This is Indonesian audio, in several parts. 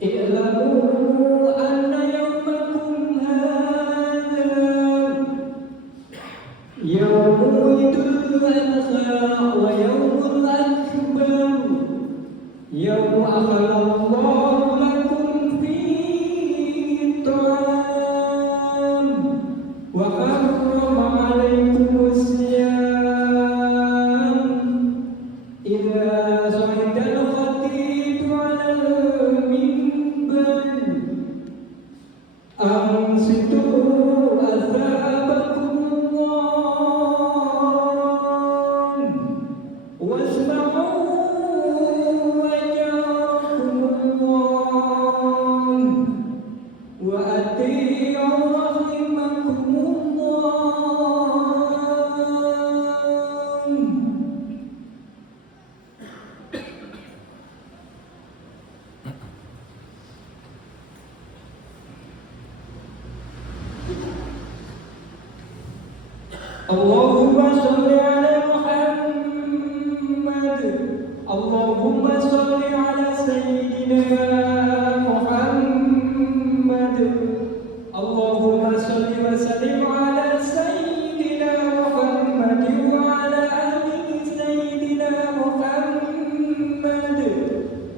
i'lamu anna yawmakum hadha yawmul adha wa yawmul akbar yawmu akhalallahu lakum fi ta'am wa harrama alaykumus siyam idza sa'idal khatibu 'alal minbar ansitu athabakumullah wasma'u wajarakumullah wa ati'u rahimakumullah. Allahumma sholli ala Muhammad. Allahumma sholli ala sayyidina Muhammad. Allahumma sholli wa sallim ala sayyidina Muhammad wa ala ali sayyidina Muhammad.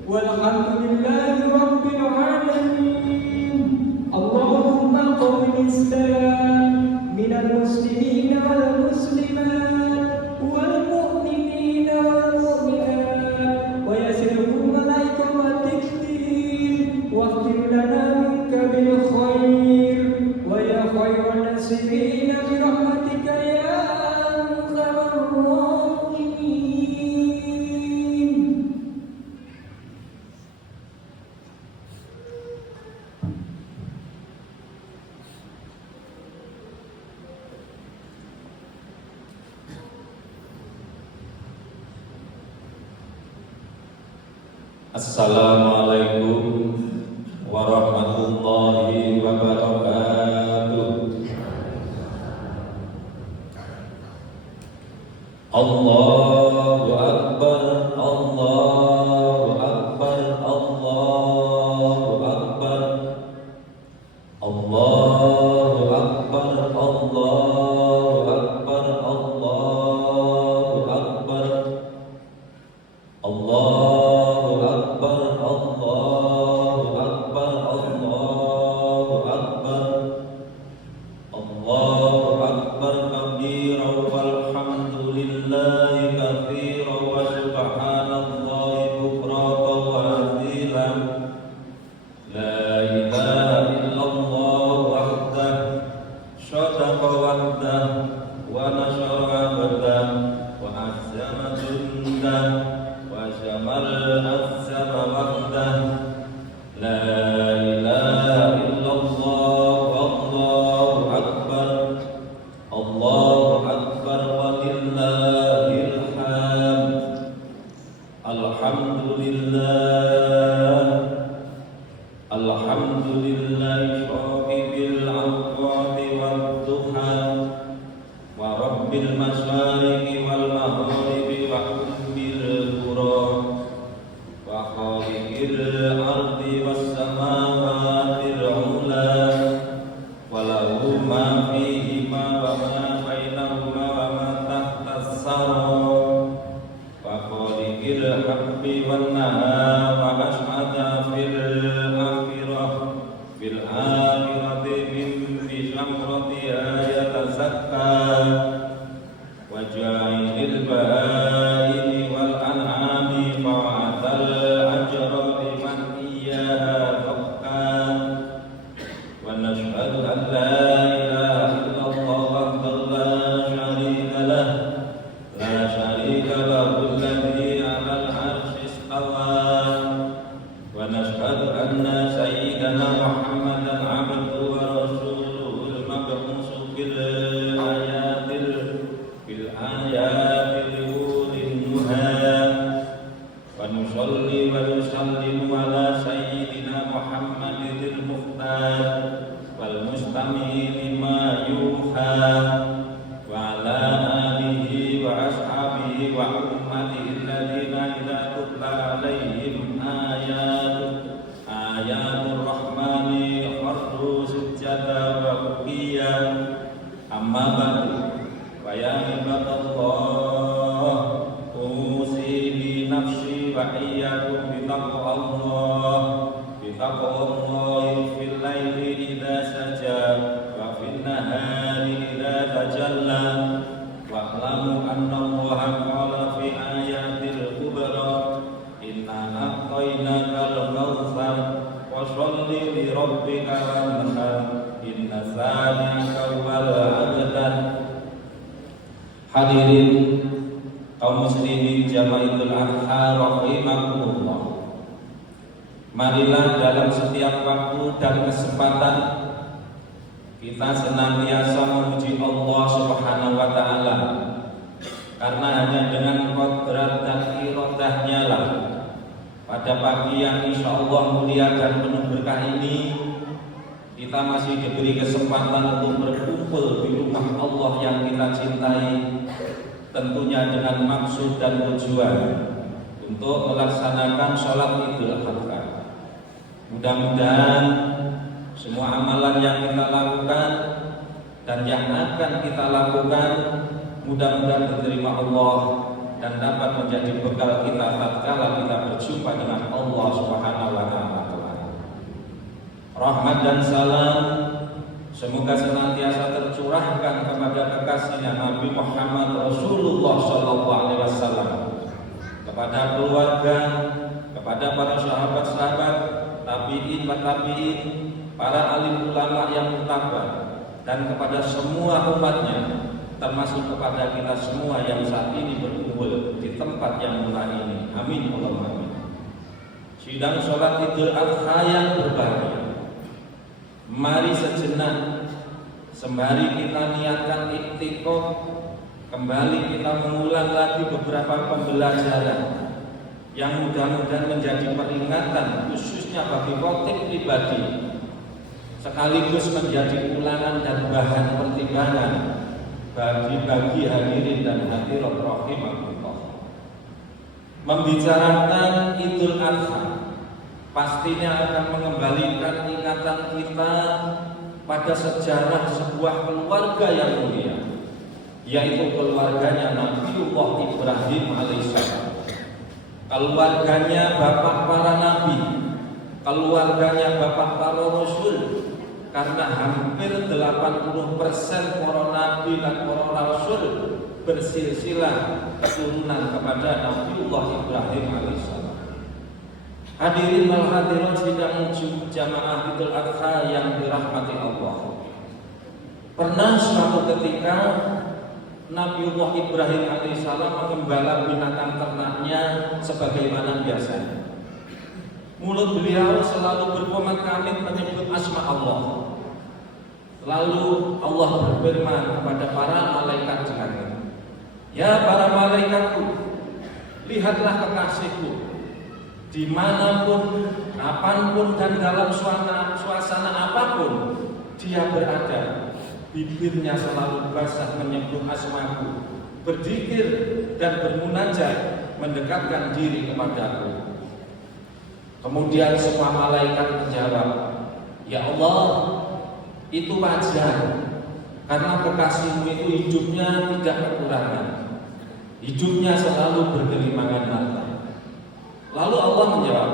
Walhamdulillahi rabbil alamin. Allahumma qawwil islam minal muslimina wal muslimat wal mu'minina wal mu'minat wa yasirhum alaika wa tiktir wa khtir lana minka bil khair wa ya khairan nasibina bi rahmatika ya arhamar rahimin. Assalamualaikum warahmatullahi wabarakatuh. Allahu Akbar, Allahu Akbar, Allahu Akbar, Allahu Akbar, Allahu Akbar, Allahu Akbar, Allahu Akbar, Allahu Akbar, Allahu Akbar, Allahu Akbar kabiran walhamdulillahi katsiran wa subhanallahi bukratan wa asilan. La ilaha illallah wahdah syadaqa wahdah wa nasyara abdah wa azzama jundah wa jamal azzama wahdah. La ilaha illallah wallahu akbar, Allahu akbar walillahil hamd. Alhamdulillah, alhamdulillah syafi'il awqati wad duha wa rabbil masyariqi wal maghribi wa umbil qura wa khaliqil ardi was samawati ula wa lahu ma fihima wa ma bainahuma wa ma tahta as-sara wa khaliqil habbi wan naha wa ashhada fil akhirati min fi shamrati ayatazakka wa ja'ilil bahaimi wal an'ami fa'atal ajra liman iyyaha taqqa wa nashhadu an la ilaha illallah wahdahu la sharika lah la sharika lahu alladhi 'alal 'arsyi istawa wa nashhadu anna sayyidana Muhammadan 'abduhu wa rasuluhul mab'uts bil ayatil ulil nuha wa nusalli wa nusallimu ala sayyidina Muhammadil mukhtar wal mustami lima yuha wa ala alihi wa ashabihi wa ummatihi alladhina idza tutla alaihim ayatul rahmani kharru sujada wa bukiya. Amma ba'du, wa ya ibadallah, usi bi nafsi wa iyyakum bi taqwallah, bi taqwallah fil laili idza saja wa fil nahari idza tajalla. Wa'lamu anna Allaha qala fi ayatil kubra, inna a'tainakal kautsar wa sholli li rabbika wanhar, inna dzalika wal abdan. Hadirin kaum muslimin Jamaatul Adha rahimakumullah, marilah dalam setiap waktu dan kesempatan kita senantiasa memuji Allah Subhanahu wa taala, karena hanya dengan qudrat dan iradahnya lah pada pagi yang insyaallah mulia dan penuh berkah ini kita masih diberi kesempatan untuk berkumpul di rumah Allah yang kita cintai, tentunya dengan maksud dan tujuan untuk melaksanakan sholat Idul Adha. Mudah-mudahan semua amalan yang kita lakukan dan yang akan kita lakukan mudah-mudahan diterima Allah dan dapat menjadi bekal kita tatkala kita berjumpa dengan Allah Subhanahu wa taala. Rahmat dan salam semoga senantiasa tercurahkan kepada kekasihnya Nabi Muhammad Rasulullah sallallahu alaihi wasallam, kepada keluarga, kepada para sahabat-sahabat, tabi'in, para alim ulama yang mutabar, dan kepada semua umatnya, termasuk kepada kita semua yang saat ini berkumpul di tempat yang mulia ini. Amin Allahumma amin. Sidang sholat Idul Adha yang berbahagia, mari sejenak sembari kita niatkan iktikaf, kembali kita mengulang lagi beberapa pembelajaran yang mudah-mudahan menjadi peringatan khususnya bagi khotib pribadi, sekaligus menjadi ulangan dan bahan pertimbangan bagi hadirin dan hadirat rahimahullah. Membicarakan Idul Adha pastinya akan mengembalikan ingatan kita pada sejarah sebuah keluarga yang mulia, yaitu keluarganya Nabiullah Ibrahim alaihissalam, keluarganya bapak para nabi, keluarganya bapak para rasul, karena hampir 80% para nabi dan para rasul bersilsilah keturunan kepada Nabiullah Ibrahim alaihissalam. Hadirin wal hadirat sidang jamaah Idul Adha yang dirahmati Allah. Pernah suatu ketika Nabiullah Ibrahim alaihissalam menggembala binatang ternaknya sebagaimana biasanya. Mulut beliau selalu berkomat-kamit menyebut asma Allah. Lalu Allah berfirman kepada para malaikat di langit, "Ya para malaikatku, lihatlah kekasihku, dimanapun, kapanpun dan dalam suasana apapun dia berada, bibirnya selalu basah menyebut asmaku, berzikir dan bermunajat, mendekatkan diri kepadaku." Kemudian semua malaikat menjawab, "Ya Allah, itu wajar, karena kekasihmu itu hidupnya tidak kekurangan, hidupnya selalu bergelimangan harta." Lalu Allah menjawab,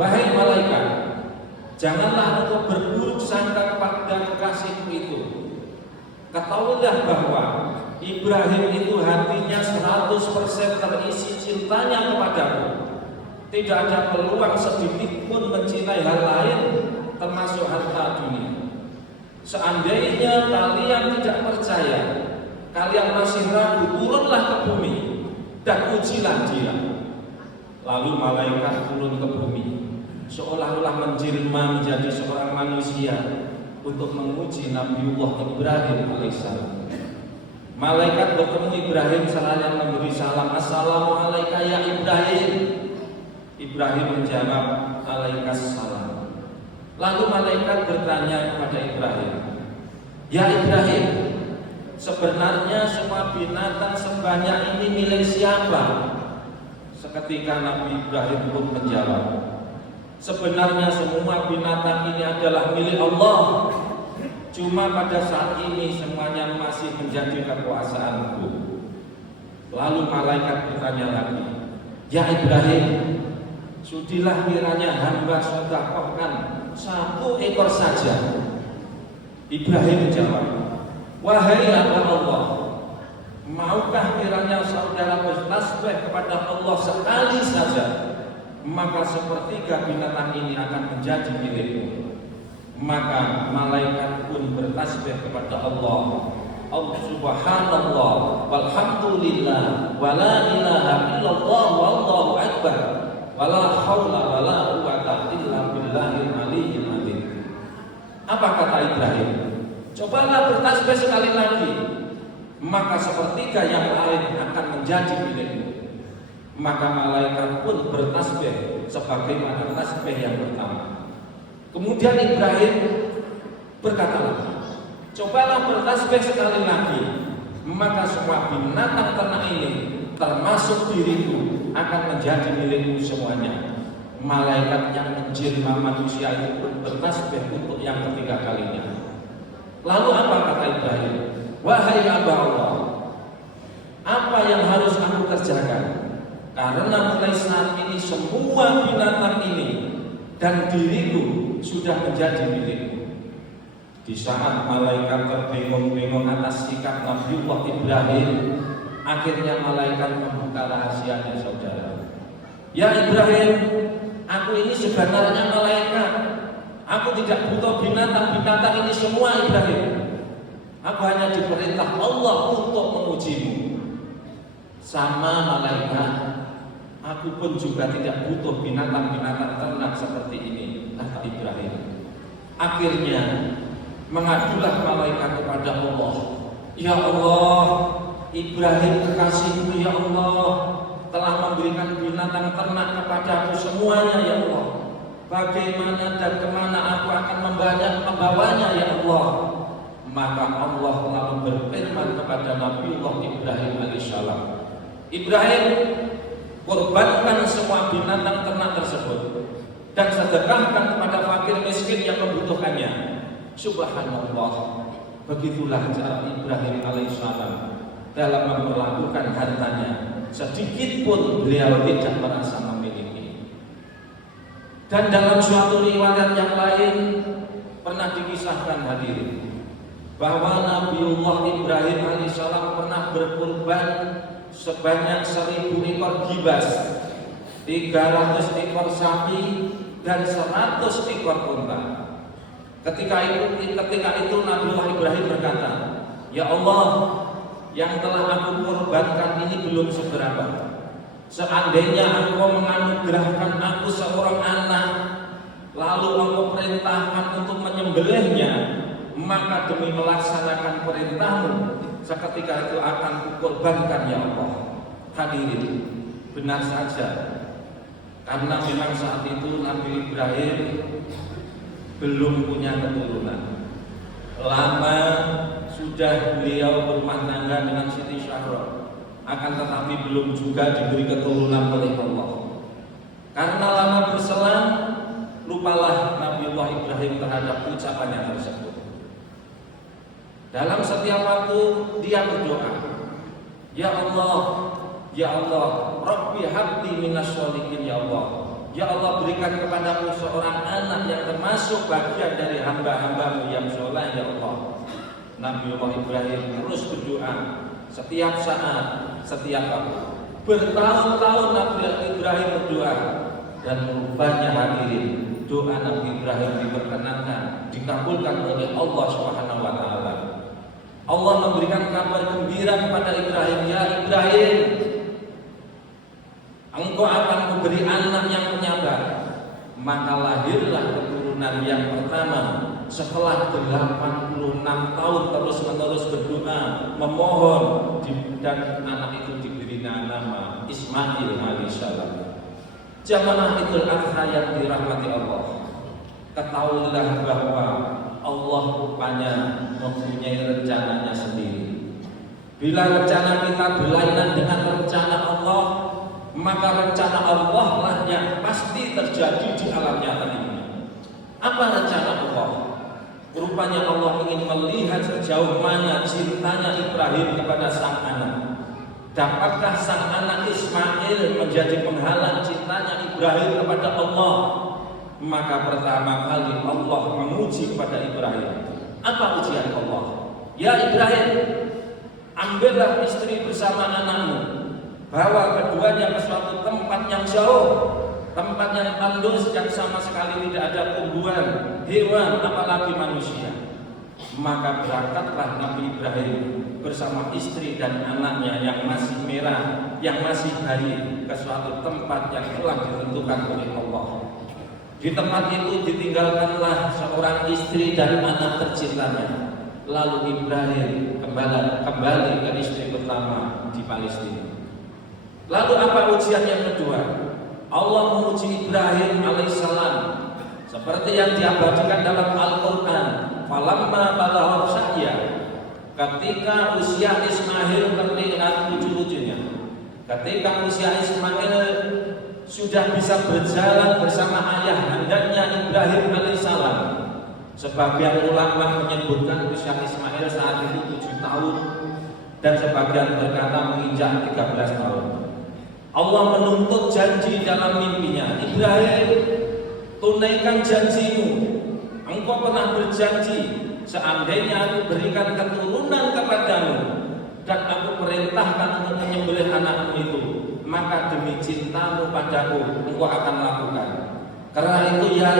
"Wahai malaikat, janganlah engkau berburuk sangka kepada kekasihmu itu. Ketahuilah bahwa Ibrahim itu hatinya 100% terisi cintanya kepadamu. Tidak ada peluang sedikit pun mencintai hal lain, termasuk harta dunia. Seandainya kalian tidak percaya, kalian masih ragu, turunlah ke bumi dan ujilah dia." Lalu malaikat turun ke bumi, seolah-olah menjelma menjadi seorang manusia untuk menguji Nabiullah Ibrahim alaihissalam. Malaikat bertemu Ibrahim seraya memberi salam, "Assalamualaikum ya Ibrahim." Ibrahim menjawab, "Alaikassalam." Lalu malaikat bertanya kepada Ibrahim, "Ya Ibrahim, sebenarnya semua binatang sebanyak ini milik siapa?" Seketika Nabi Ibrahim pun menjawab, Sebenarnya semua binatang ini adalah milik Allah. Cuma pada saat ini semuanya masih menjadi kekuasaanku. Lalu malaikat bertanya lagi, ya Ibrahim, sudilah kiranya hamba sedekahkan 1 ekor saja. Ibrahim menjawab, wahai hamba Allah, maukah kiranya saudara bertasbih kepada Allah sekali saja, maka sepertiga binatang ini akan menjadi milikmu. Maka malaikat pun bertasbih kepada Allah, Subhanallah walhamdulillah wala ilaha illallah wallahu akbar wala haula wala quwwata illa billahil aliyyil azim. Apa kata Ibrahim? Cobalah bertasbih sekali lagi, maka sepertiga yang lain akan menjadi milikmu. Maka malaikat pun bertasbih sebagaimana tasbih yang pertama. Kemudian Ibrahim berkata lagi, cobalah bertasbih sekali lagi, maka semua binatang ternak ini termasuk diriku akan menjadi milikmu semuanya. Malaikat yang menjelma manusia itu pun bertasbih untuk yang ketiga kalinya. Lalu apa kata Ibrahim? Wahai hamba Allah, apa yang harus aku kerjakan? Karena mulai saat ini semua binatang ini dan diriku sudah menjadi milikku. Di saat malaikat terbingung-bingung atas sikap Nabiullah Ibrahim, akhirnya malaikat membuka rahasianya, saudara. Ya Ibrahim, aku ini sebenarnya malaikat. Aku tidak butuh binatang-binatang ini semua, Ibrahim. Aku hanya diperintah Allah untuk mengujimu. Sama malaikat, aku pun juga tidak butuh binatang-binatang ternak seperti ini, kata Ibrahim. Akhirnya mengadulah malaikat kepada Allah. Ya Allah, Ibrahim kekasihmu ya Allah telah memberikan binatang ternak kepadaku semuanya ya Allah. Bagaimana dan kemana aku akan membawanya ya Allah? Maka Allah lalu berfirman kepada Nabiullah Ibrahim alaihissalam, Ibrahim, korbankan semua binatang ternak tersebut dan sedekahkan kepada fakir miskin yang membutuhkannya. Subhanallah, begitulah cara Ibrahim alaihissalam dalam memperlakukan hartanya. Sedikit pun beliau tidak merasa memiliki. Dan dalam suatu riwayat yang lain pernah dikisahkan hadirin bahwa Nabiullah Ibrahim alaihissalam pernah berkurban sebanyak 1000 ekor gibas, 300 ekor sapi dan 100 ekor unta. Ketika itu Nabiullah Ibrahim berkata, ya Allah, yang telah aku korbankan ini belum seberapa. Seandainya Engkau menganugerahkan aku seorang anak, lalu Engkau perintahkan untuk menyembelihnya, maka demi melaksanakan perintahmu, seketika itu akan kukorbankan ya Allah. Hadirin, benar saja, karena memang saat itu Nabi Ibrahim belum punya keturunan. Lama sudah beliau berumah tangga dengan Siti Syahra, akan tetapi belum juga diberi keturunan oleh Allah. Karena lama berselang, lupalah Nabiullah Ibrahim terhadap ucapannya tersebut. Dalam setiap waktu dia berdoa, ya Allah, ya Allah, Rabbi habli minas sholihin ya Allah. Ya Allah, berikan kepadaku seorang anak yang termasuk bagian dari hamba-hambamu yang soleh ya Allah. Nabiullah Ibrahim terus berdoa setiap saat, setiap waktu. Bertahun-tahun Nabi Ibrahim berdoa, dan rupanya hadirin, doa Nabi Ibrahim diperkenankan, dikabulkan oleh Allah Subhanahu wa taala. Allah memberikan kabar gembira kepada Ibrahim, ya Ibrahim, engkau akan memberi anak yang penyabar. Maka lahirlah keturunan yang pertama setelah 86 tahun terus-menerus berdoa, memohon, dan anak itu diberi nama Ismail alaihissalam. Jamaah Idul Adha yang dirahmati Allah, ketahuilah bahwa Allah rupanya mempunyai rencananya sendiri. Bila rencana kita berlainan dengan rencana Allah, maka rencana Allah lah yang pasti terjadi di alam nyata ini. Apa rencana Allah? Rupanya Allah ingin melihat sejauh mana cintanya Ibrahim kepada sang anak. Dapatkah sang anak Ismail menjadi penghalang cintanya Ibrahim kepada Allah? Maka pertama kali Allah menguji kepada Ibrahim. Apa ujian Allah? Ya Ibrahim, ambillah istri bersama anakmu, bawa keduanya ke suatu tempat yang jauh, tempat yang tandus, yang sama sekali tidak ada tumbuhan, hewan, apalagi manusia. Maka berangkatlah Nabi Ibrahim bersama istri dan anaknya yang masih merah, yang masih bayi, ke suatu tempat yang telah ditentukan oleh Allah. Di tempat itu ditinggalkanlah seorang istri dan anak tercintanya. Lalu Ibrahim kembali ke istri pertama di Palestina. Lalu apa ujian yang kedua? Allah menguji Ibrahim alaihissalam seperti yang diabadikan dalam Al-Quran. Falamma balagha sa'ya, ketika usia Ismail terlihat lucu-lucunya, ketika usia Ismail sudah bisa berjalan bersama ayah handanya Ibrahim alaihissalam. Sebagian ulama menyebutkan usia Ismail saat itu 7 tahun dan sebagian berkata menginjak 13 tahun. Allah menuntut janji dalam mimpinya. Ibrahim, tunaikan janjimu. Engkau pernah berjanji, seandainya aku berikan keturunan kepadamu dan aku perintahkan untuk menyembelih anakmu itu, maka demi cintamu padaku engkau akan lakukan. Karena itu ya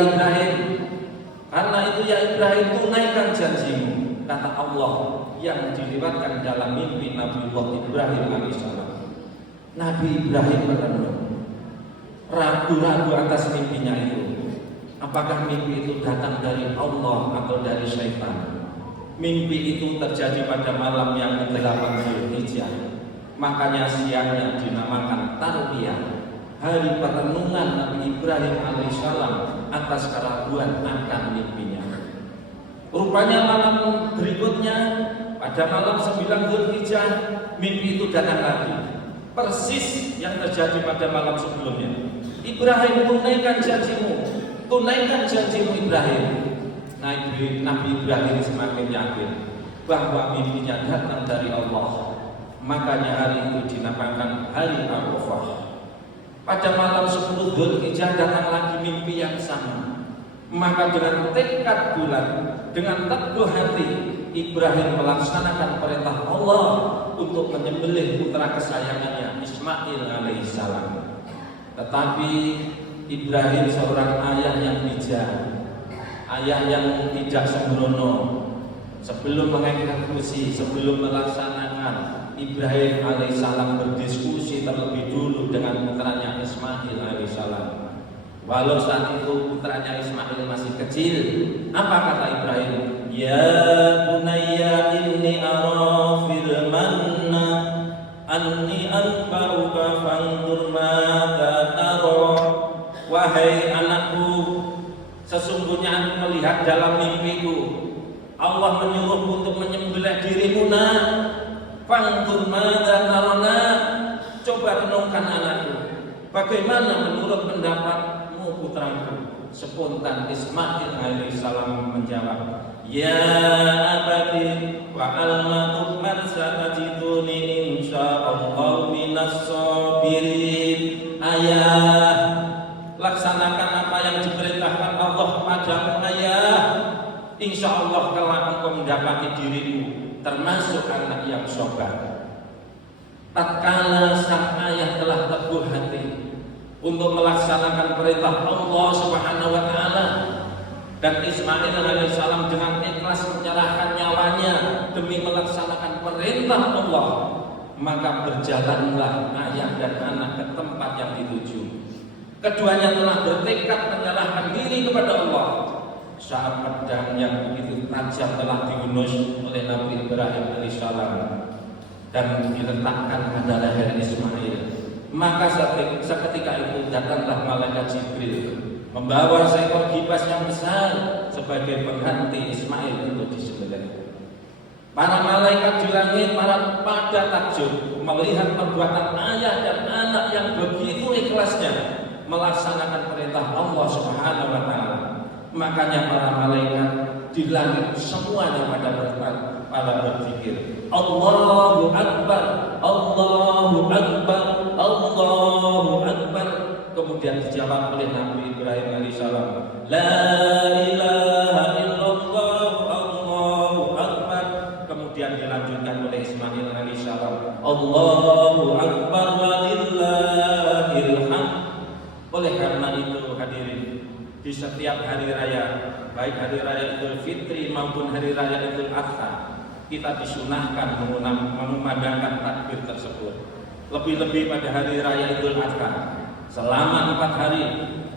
Ibrahim, tunaikan janjimu, kata Allah yang dilibatkan dalam mimpi Nabi Ibrahim alaihissalam. Nabi Ibrahim merenung, ragu-ragu atas mimpinya itu. Apakah mimpi itu datang dari Allah atau dari syaitan? Mimpi itu terjadi pada malam yang ke-8 Zulhijjah. Makanya siangnya dinamakan Tarbiyah, hari perenungan Nabi Ibrahim alaihissalam atas keraguan akan mimpinya. Rupanya malam berikutnya, pada malam 9 Zulhijjah, mimpi itu datang lagi, persis yang terjadi pada malam sebelumnya. Ibrahim, tunaikan janjimu Ibrahim. Nabi Ibrahim semakin yakin bahwa mimpinya datang dari Allah. Makanya hari itu dinamakan hari Arafah. Pada malam 10 Zulhijjah datang lagi mimpi yang sama. Maka dengan tekad bulat, dengan teguh hati, Ibrahim melaksanakan perintah Allah untuk menyembelih putra kesayangannya Ismail alaihissalam. Tetapi Ibrahim seorang ayah yang bijak, ayah yang tidak sembrono. Sebelum mengeksekusi, sebelum melaksanakan, Ibrahim alaihissalam berdiskusi terlebih dulu dengan putranya Ismail alaihissalam. Walau saat itu putranya Ismail masih kecil, apa kata Ibrahim? Ya bunayya inni ara fil manna anni anfa'uka fanzur madza tara. Wahai anakku, sesungguhnya aku melihat dalam mimpiku Allah menyuruh untuk menyembelih dirimu nak. Fanzur madza tarana, coba renungkan anakku, bagaimana menurut pendapatmu putraku? Spontan Ismail alaihissalam menjawab, ya abadi wa al-matukman satajiduni insya'allahu minas sabirin. Ayah, laksanakan apa yang diperintahkan Allah kepadamu ayah. Insya Allah kelak engkau mendapati dirimu termasuk anak yang sabar. Tatkala sang ayah telah teguh hati untuk melaksanakan perintah Allah Subhanahu wa taala, dan Ismail alaihissalam dengan ikhlas menyerahkan nyawanya demi melaksanakan perintah Allah, maka berjalanlah ayah dan anak ke tempat yang dituju. Keduanya telah bertekad menyerahkan diri kepada Allah. Saat pedang yang begitu tajam telah dihunus oleh Nabi Ibrahim alaihissalam dan diletakkan pada leher Ismail, maka seketika itu datanglah malaikat Jibril membawa seekor kibas yang besar sebagai pengganti Ismail untuk disembelih. Para malaikat di langit pada takjub melihat perbuatan ayah dan anak yang begitu ikhlasnya melaksanakan perintah Allah Subhanahu wa taala. Makanya para malaikat di langit semuanya pada berzikir, Allahu Akbar, Allahu Akbar, Allahu Akbar. Kemudian dijawab oleh Nabi Ibrahim alaihissalam, La ilaha illallah, Allahu Akbar. Kemudian dilanjutkan oleh Ismail alaihissalam, Allahu Akbar walillahil hamd. Oleh karena itu hadirin, di setiap hari raya, baik hari raya Idul Fitri maupun hari raya Idul Adha, kita disunahkan mengumandangkan takbir tersebut. Lebih-lebih pada hari raya Idul Adha, selama 4 hari,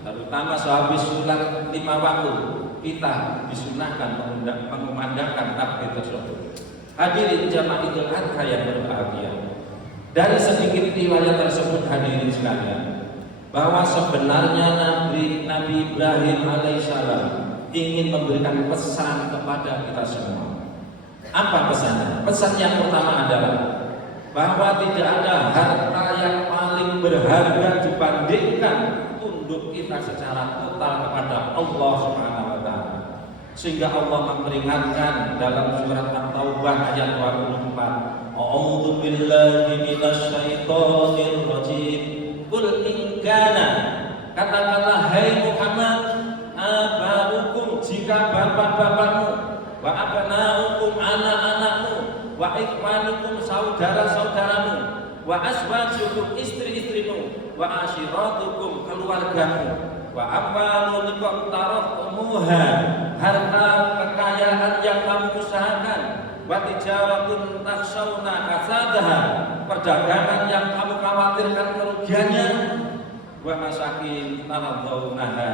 terutama sehabis sholat 5 waktu, kita disunahkan mengumandangkan takbir tersebut. Hadirin jamaah Idul Adha yang berbahagia, dari sedikit riwayat tersebut hadirin sekalian, bahwa sebenarnya Nabi Ibrahim alaihissalam ingin memberikan pesan kepada kita semua. Apa pesannya? Pesan yang pertama adalah bahwa tidak ada harta yang paling berharga dibandingkan tunduk kita secara total kepada Allah Subhanahu wa taala. Sehingga Allah memperingatkan dalam surat At-Taubah ayat 24, A'udzu billahi minasyaitonir rajim. Qul in kana, katakanlah hai Muhammad, abaukum, jika bapak-bapakmu, wa abnaukum, anak-anakmu, wa ikhwanukum, saudara-saudaramu, wa azwajukum, istri-istrimu, wa ashiratukum, keluargamu, wa amwalun iqtaraftumuha, harta kekayaan yang kamu usahakan, wa tijaratun takhshawna kasadaha, perdagangan yang kamu khawatirkan kerugiannya, wa masakin taradawnaha,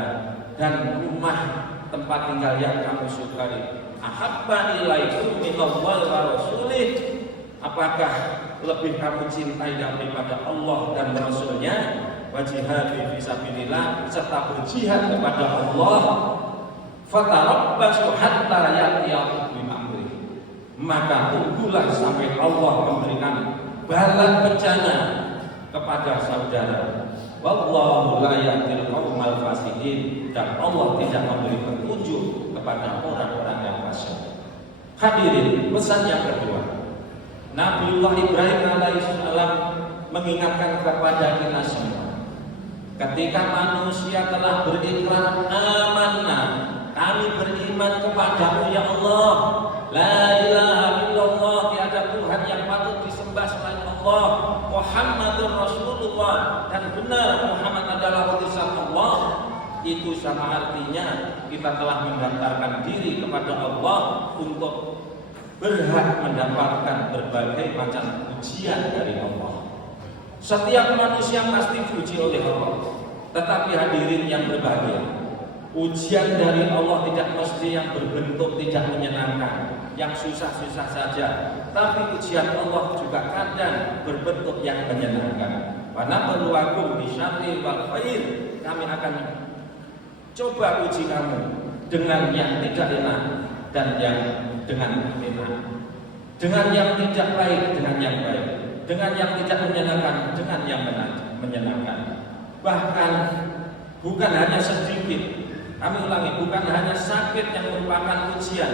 dan rumah tempat tinggal yang kamu sukai, ahabba ilaikum minallahi wa rasulih, apakah lebih kamu cintai daripada Allah dan Rasulnya, wa jihadi fisabilillah, serta berjihad kepada Allah, fatarabbasu hatta ya'tiyakum bimamri, maka tunggulah sampai Allah memberikan bala bencana kepada saudara. Wallahu la yahdil qaumal fasiqin, dan Allah tidak memberi petunjuk kepada orang-orang yang fasik. Hadirin, pesan yang kedua, Nabiullah Ibrahim alaihissalam mengingatkan kepada kita semua, ketika manusia telah berikrar amanah, kami beriman kepadamu ya Allah, la ilaha illallah, tiada Tuhan yang patut disembah selain Allah, Muhammadur Rasulullah, dan benar Muhammad adalah utusan Allah. Itu sama artinya kita telah mendaftarkan diri kepada Allah untuk berhak mendapatkan berbagai macam ujian dari Allah. Setiap manusia pasti diuji oleh Allah, tetapi hadirin yang berbahagia, ujian dari Allah tidak mesti yang berbentuk tidak menyenangkan, yang susah-susah saja, tapi ujian Allah juga kadang berbentuk yang menyenangkan. Wa nabluwakum bisyarri wal khair, kami akan coba uji kamu dengan yang tidak enak dan yang dengan enak, dengan yang tidak baik dengan yang baik, dengan yang tidak menyenangkan dengan yang menyenangkan. Bahkan bukan hanya sedikit, kami ulangi, bukan hanya sakit yang merupakan ujian,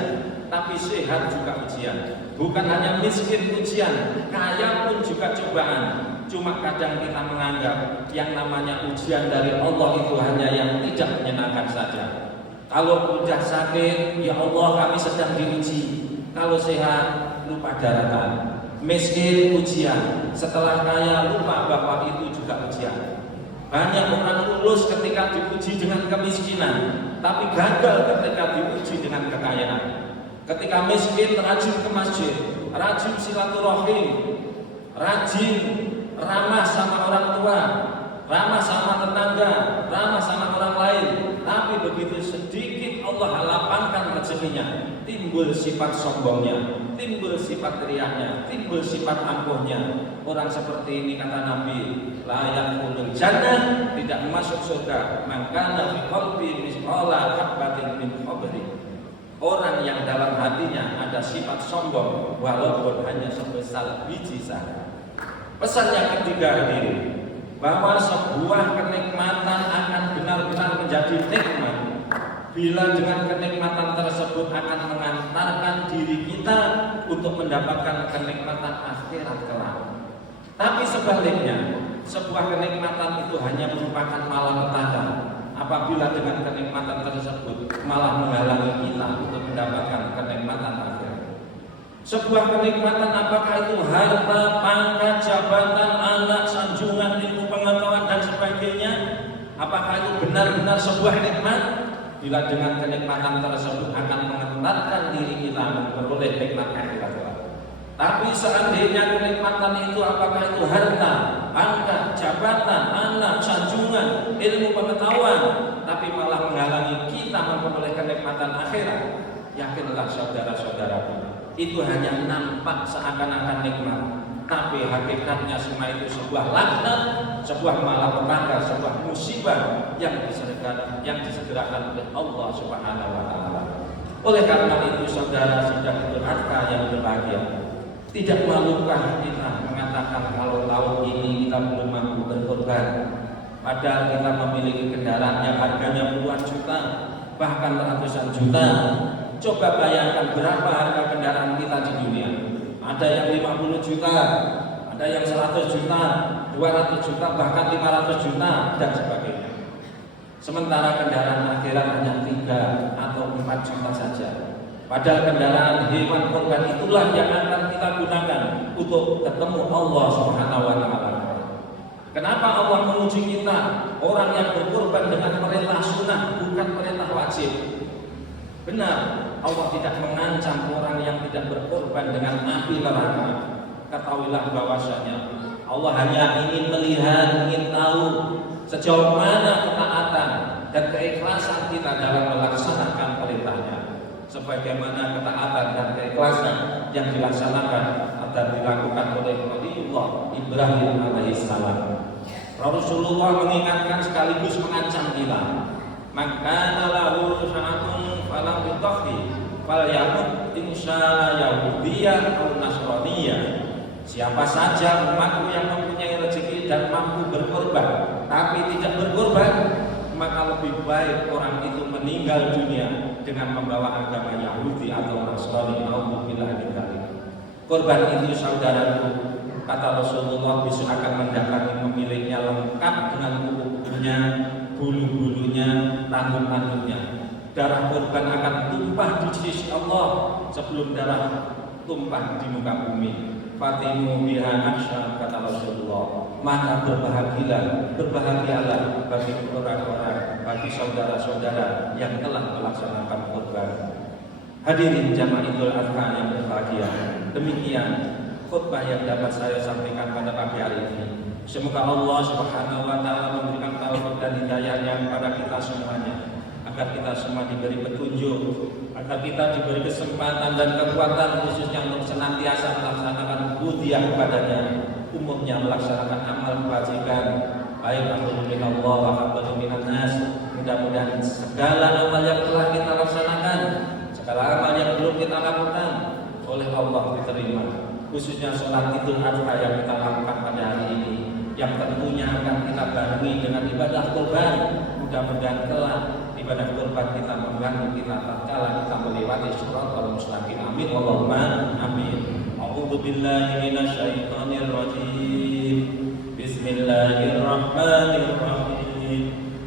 tapi sehat juga ujian. Bukan hanya miskin ujian, kaya pun juga cobaan. Cuma kadang kita menganggap yang namanya ujian dari Allah itu hanya yang tidak menyenangkan saja. Kalau sudah sakit, ya Allah kami sedang diuji. Kalau sehat, lupa daratan. Miskin ujian, setelah kaya lupa bahwa itu juga ujian. Banyak orang lulus ketika diuji dengan kemiskinan, tapi gagal ketika diuji dengan kekayaan. Ketika miskin, rajin ke masjid, rajin silaturahim, rajin ramah sama orang tua, ramah sama tetangga, ramah sama orang lain. Tapi begitu sedikit Allah lapangkan rezekinya, timbul sifat sombongnya, timbul sifat riaknya, timbul sifat angkuhnya. Orang seperti ini kata Nabi, layak ulul jannah, tidak masuk surga, maka nabi qalbi misqala habbatin min khabri. Orang yang yang dalam hatinya ada sifat sombong walaupun hanya sebesar biji saja. Pesan yang ketiga hadirin, bahwa sebuah kenikmatan akan benar-benar menjadi nikmat bila dengan kenikmatan tersebut akan mengantarkan diri kita untuk mendapatkan kenikmatan akhirat kelak. Tapi sebaliknya, sebuah kenikmatan itu hanya merupakan malapetaka apabila dengan kenikmatan tersebut malah menghalangi kita untuk mendapatkan kenikmatan akhirat. Sebuah kenikmatan apakah itu harta, pangkat, jabatan, anak, sanjungan, ilmu pengetahuan dan sebagainya? Apakah itu benar-benar sebuah nikmat? Bila dengan kenikmatan tersebut akan mengantarkan diri kita memperoleh nikmat akhirat. Tapi seandainya kenikmatan itu apakah itu harta, pangkat, jabatan, anak, sanjungan, ilmu pengetahuan, tapi malah menghalangi kita memperoleh kenikmatan akhirat, yakinlah saudara-saudaraku, itu hanya nampak seakan-akan nikmat, tapi hakikatnya semua itu sebuah laknat, sebuah malapetaka, sebuah musibah yang disegerakan oleh Allah Subhanahu wa taala. Oleh karena itu saudara-saudara yang berbahagia, tidak malukah kita mengatakan kalau tahun ini kita belum mampu berkorban, padahal kita memiliki kendaraan yang harganya puluhan juta, bahkan ratusan juta. Coba bayangkan berapa harga kendaraan kita di dunia. Ada yang 50 juta, ada yang 100 juta, 200 juta, bahkan 500 juta dan sebagainya. Sementara kendaraan akhirat hanya 3 atau 4 juta saja. Padahal kendaraan hewan korban itulah yang akan kita gunakan untuk ketemu Allah Subhanahu wa taala. Kenapa Allah menguji kita? Orang yang berkorban dengan perintah sunnah, bukan perintah wajib. Benar, Allah tidak mengancam orang yang tidak berkorban dengan api neraka. Ketahuilah bahwasanya Allah hanya ingin melihat, ingin tahu sejauh mana ketaatan dan keikhlasan kita dalam melaksanakan perintahnya. Sebagaimana ketaatan dan keikhlasan yang dilaksanakan akan dilakukan oleh Nabiullah Ibrahim alaihissalam. Rasulullah mengingatkan sekaligus mengancam kita, maka lahu sya'atun falam yutaqi fal yaqut insya yahudiyah atau nasraniyah. Siapa saja umatku yang mempunyai rezeki dan mampu berkorban tapi tidak berkorban, maka lebih baik orang itu meninggal dunia dengan membawa agama Yahudi atau Nasrani. Nauzubillah min dzalik. Korban itu saudaraku, kata Rasulullah, besok akan mendatangi pemiliknya lengkap dengan kuku-kukunya, bulu-bulunya, tanduk-tanduknya. Darah korban akan tumpah di sisi Allah sebelum darah tumpah di muka bumi. Fatimu biha nafsa, kata Rasulullah. Maka berbahagialah bagi orang-orang, bagi saudara-saudara yang telah melaksanakan korban. Hadirin jamaah Idul Adha yang berbahagia, demikian khutbah yang dapat saya sampaikan pada pagi hari ini. Semoga Allah Subhanahu wa taala memberikan taufik dan hidayahnya kepada kita semuanya, agar kita semua diberi petunjuk, agar kita diberi kesempatan dan kekuatan khususnya untuk senantiasa melaksanakan budiah kepadanya, umumnya melaksanakan amal kebajikan, baik amrun minallah wa haqqun minan nas. Mudah-mudahan segala amal yang telah kita laksanakan, segala amal yang belum kita lakukan oleh Allah diterima, khususnya sholat Idul Adha yang kita lakukan pada hari ini, yang tentunya akan kita barui dengan ibadah kurban. Mudah-mudahan kelak ibadah kurban kita membantu kita tatkala kita melewati shiratal mustaqim. Amin Allahumma amin. A'udzu billahi minasyaitonir rajim. Bismillahirrahmanirrahim.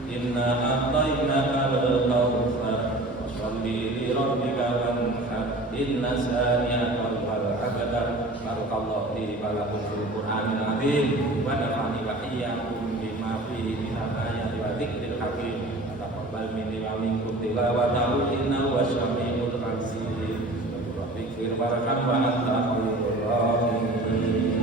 Inna a'tainaka al-kautsar fasholli li rabbika wanhar. Inna saniyaka al-abtar. Barakallahu li wa lakum fil Qur'anil azim wa nafa'ani wa iyyakum bima fihi min ayati wa dzikril hakim. Taqabbal minni wa minkum tilawatahu innahu was-sami'ul 'alim. Rabbikfir warham wa anta khairur rahimin.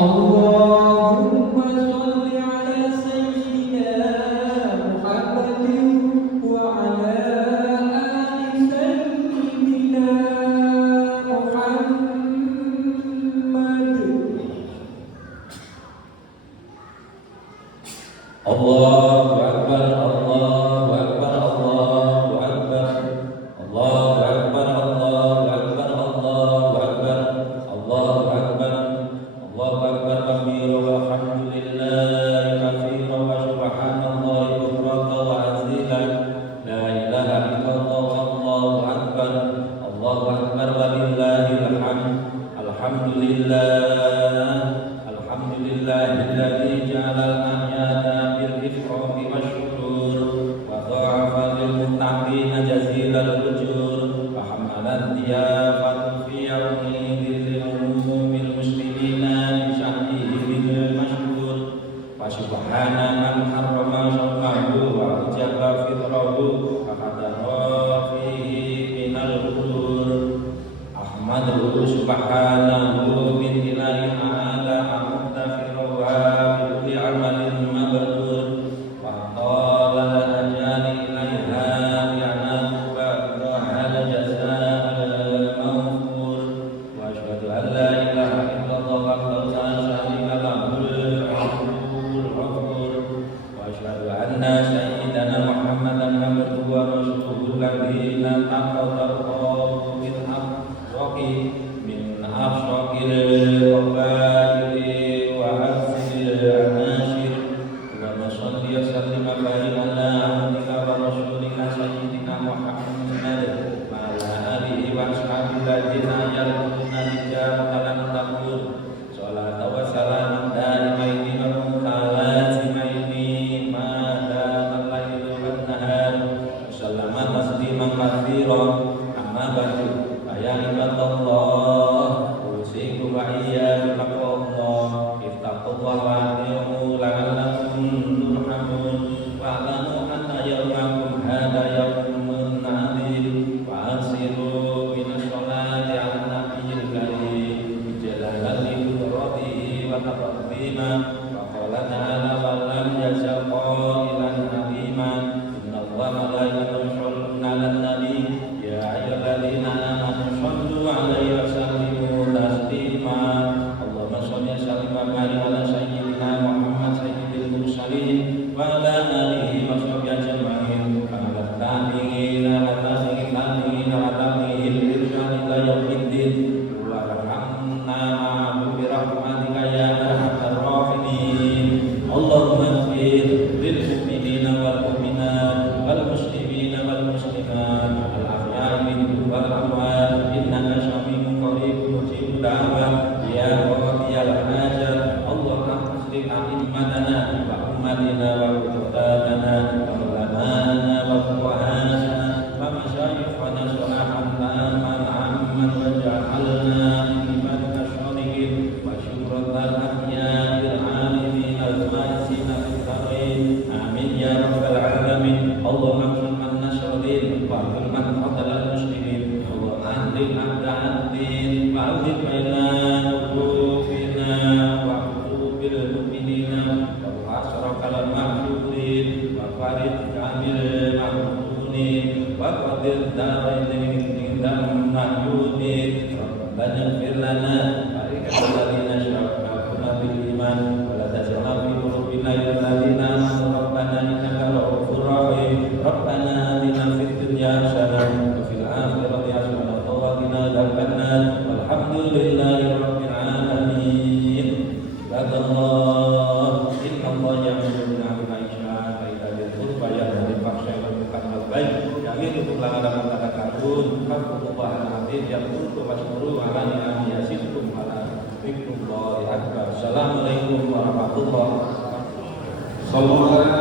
Allahumma sholli ala sayyidina Muhammadin wa ala ali alhamdulillahilladzi ja'alal ahyana bil ifraqi wasyukur wa dha'afa lil muttaqina jazilal ujur wa hamalat diyafatu fi yawmi lil umumil muslimina bi syahrihi bil mashhur wa subhana man harrama syawmahu wa ujaba fitrahu wa qadara fihi minal qulur ahmaduhu subhanahu min ilahi ala amtafiruha bi amalin mabrur wa qala ajani ilaiha bi'anahu wa hal jazaa mawfur wa asyhadu an la ilaha illallah wa la syarika lahu al-ghafur wa asyhadu anna sayyidana muhammadan abduhu wa rasuluhu alladhina taqaddara bil haqqi min afshaqil qabaili wa afsil anashir wa salli wa sallim ala abdika wa rasulika sayyidina Muhammad wa ala alihi wa ashabihi alladziina yarjuna rijatan taqul salatu wa salam daimaini wa mutalazimaini ma damal lailu wan nahar sallama tasliman katsiran amma ba'du ya ibadallah usikum wa iyyakum taqwallah ittaqullah wa ati'u la'allakum turhamun wa alamu anna yawmakum hadha yawmun 'adzim wa asiru min sholati 'ala nabiyil karim jalalatil qudratihi wa taqdima wa qala ta'ala wa lam yazal qailan 'aliman innallaha wa malaikatahu yusholluna 'alan nabi ya ayyuhalladzina amanu shallu 'alaihi wa sallimu taslima Allahumma shalli wa sallim wa barik ala sayyidina Muhammad sayyidil mursalin wa ala alihi wa sahbihi ajma'in wa ala tabi'ina wa tabi'ina wa tabi'in bi ihsan ila yaumiddin wa rahmna bi rahmatika ya arhamar rahimin Allahumma ighfir lil mu'minina wal mu'minat wal muslimina wal muslimat al ahya'i minhum wal amwat innaka sami'un qaribun mujibud da'wat ya qadiyal hajat Allahumma aslih a'immatana wa ummatina wa qutatana wa ulamana wa fuqahana wa masyayikhana salahan taman amman wa ja'alna min ibadika sholihin wa syukratal ahya'il alimin al-faisin al-karim amin ya rabbal alamin Allahumma man nasradin wa man qadal muslimin wa antil abda'atin wa antil bainan qulubina wa qulubil mu'minina wa asrakal mahjurin wa farid kamil mahjurin wa qadir darain dan mahjurin rabbana ighfir lana wa lilladzina syarafna bil iman wa la taj'alna fi qulubina illalladzina amanu rabbana innaka ra'ufur rahim rabbana atina fid dunya hasanah wa fil akhirati hasanah wa qina adzabannar walhamdulillahi rabbil alamin ibadallah innallaha ya'muru bil 'adli wal ihsan wa ita'i dzil qurba wa yanha 'anil fahsya'i wal munkari wal baghi ya'idukum la'allakum tadhakkarun faqullaha al-'azim yadhkurkum washkuruhu 'ala ni'amihi yazidkum wa la dzikrullahi akbar. Assalamualaikum warahmatullahi wabarakatuh.